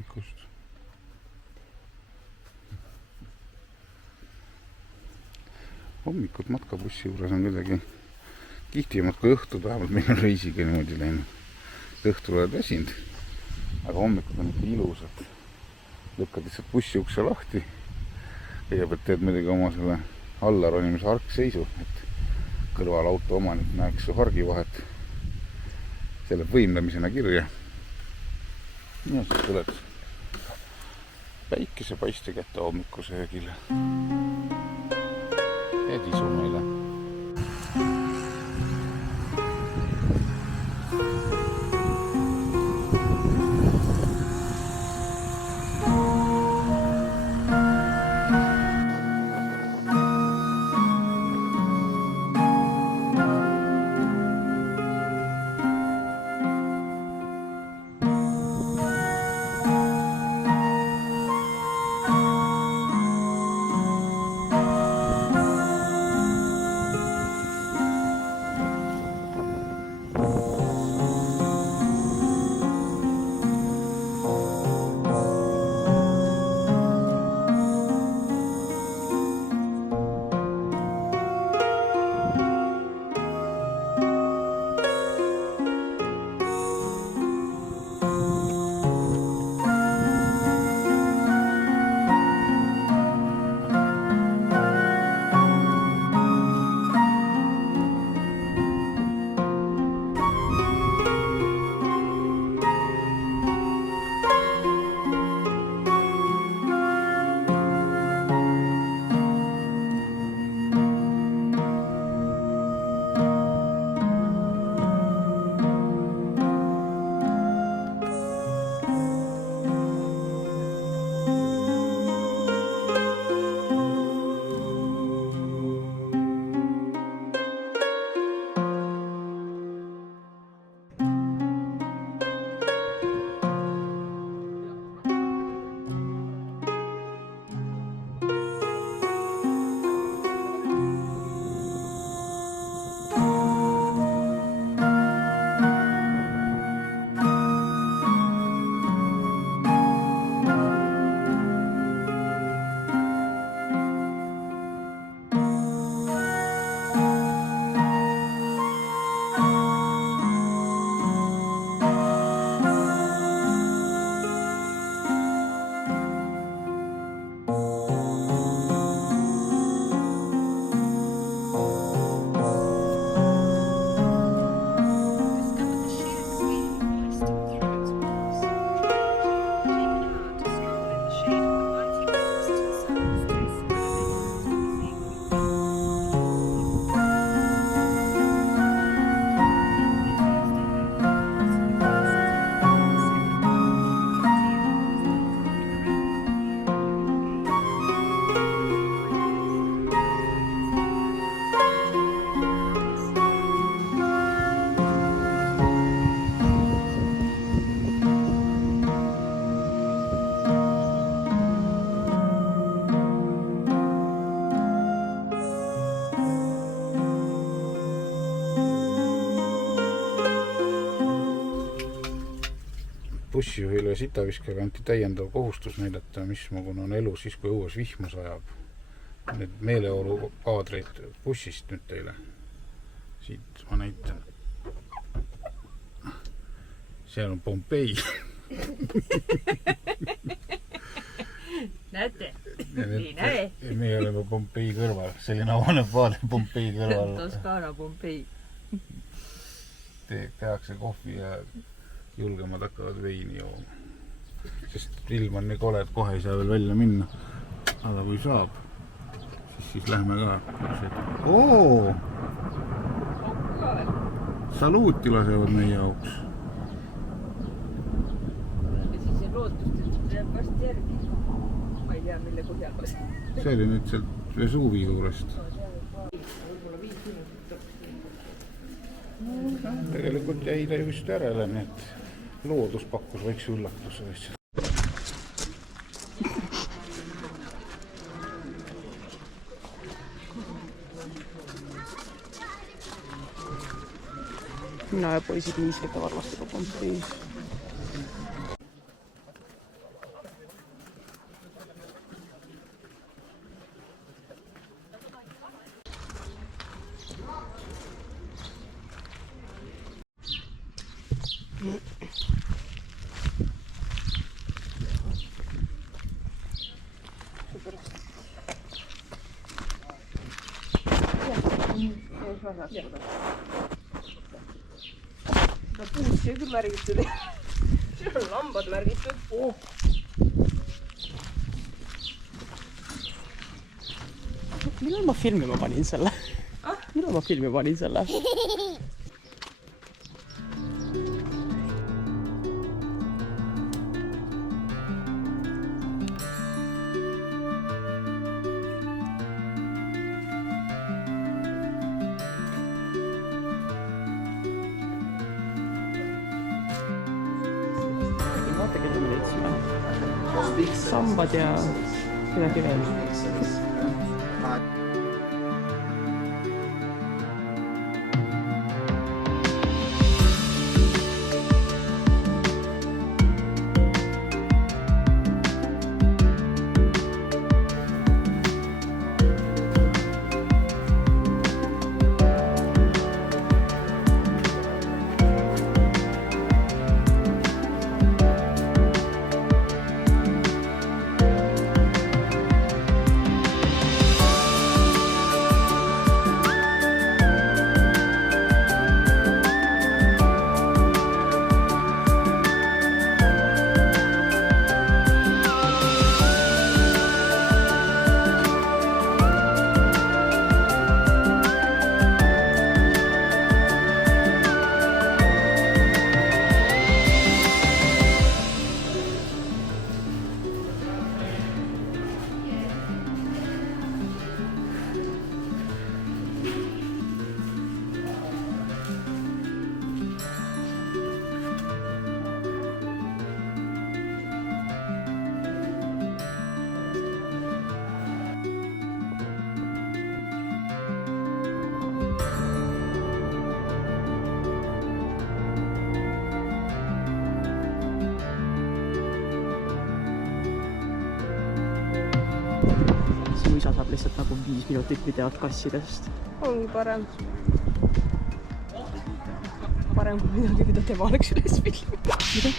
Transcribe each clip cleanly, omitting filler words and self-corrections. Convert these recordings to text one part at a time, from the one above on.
hommikust. Hommikud matkabussi juures on kuidagi kihvtimad kui õhtud, vähemalt meil on reisiga niimoodi läinud. Õhtul oled väsinud, aga hommikud on ikka ilusad. Lükkad lihtsalt bussi ukse lahti. Kõigepealt teed muidugi oma selle allaronimise harkseisu, et kõrval auto omanik näeks su hargi vahet. See läheb võimlemisena kirja. Ja siis tuled päikesepaiste kätte hommikusöögile. Ja tisu meile. Bussijuhile sitaviskajaga anti täiendav kohustus näidata, missugune on elu siis, kui õues vihma sajab. Need meeleolu kaadreid bussist nüüd teile. Siit ma näitan. Seal on Pompei. Näete? Nii näe. Me oleme Pompei kõrval. Selline avaneb vaade Pompei kõrval. Toskana Pompei. Tehakse kohvi ja julgemad hakkavad veini jooma. Sest ilm on nii kole, et kohe ei saa veel välja minna. Aga kui saab, siis lähme ka. Oo! Saluuti lasevad meie jaoks. Ja siis see lootust, et jääb vast järgi. Ma ei tea, mille põhjakas. See oli nüüd sealt Vesuvi juurest. Tegelikult jäi ta just järele, nii et loodus pakkus väikse üllatuse lihtsalt. Mina ja poisid niislitavad lastega Pompeis. rasastada. Seda puuski küll märgitud. Siin on lambad märgitud. Millal ma filmima panin selle? Millal ma filmima panin selle? Vaata, keda me leidsime. Sambad ja midagi veel. Sinu isa saab lihtsalt nagu 5 minutit videot kassidest. Ongi parem. Parem kui midagi, mida tema oleks üles filminud. Mida?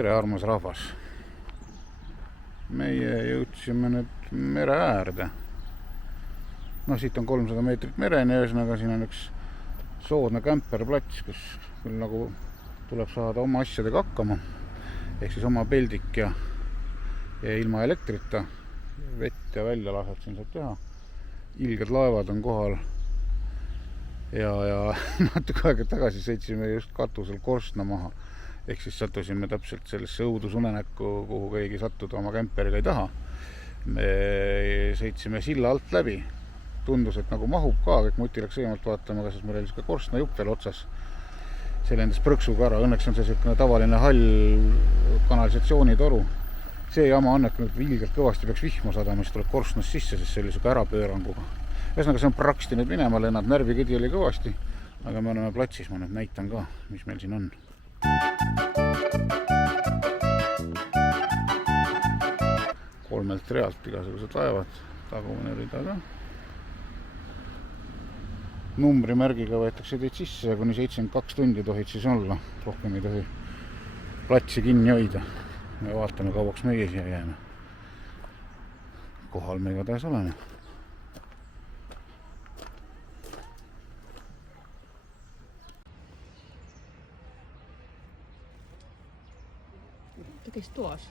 tere, armas rahvas! Meie jõudsime nüüd mere äärde. No siit on 300 meetrit mereni, ühesõnaga siin on üks soodne kämperplats, kus küll nagu tuleb saada oma asjadega hakkama. Ehk siis oma peldik ja ilma elektrita. Vett ja välja lased siin saab teha. Ilged laevad on kohal. Ja natuke aega tagasi sõitsime just katusel korstna maha. Ehk siis sattusime täpselt sellesse õudusunenäkku, kuhu keegi sattuda oma kämperiga ei taha. Me sõitsime silla alt läbi. Tundus, et nagu mahub ka, kõik muti läks õigemalt vaatama, sest meil oli korstna jupp veel otsas. See lendas prõksuga ära. Õnneks on see tavaline hall kanalisatsioonitoru. See jama on, et nüüd ilgelt kõvasti peaks vihma sadama, siis tuleb korstnast sisse, sest see oli ärapööranguga. Ühesõnaga, see on praksti nüüd minema, lennad närvikõdi oli kõvasti, aga me oleme platsis, ma nüüd näitan ka, mis meil siin on. Kolmelt realt igasugused laevad, tagumine rida ka. Numbrimärgiga võetakse teid sisse ja kuni 72 tundi tohid siis olla, rohkem ei tohi platsi kinni hoida. Me vaatame, kauaks meie siia jääme. Kohal me igatahes oleme. Ta käis toas.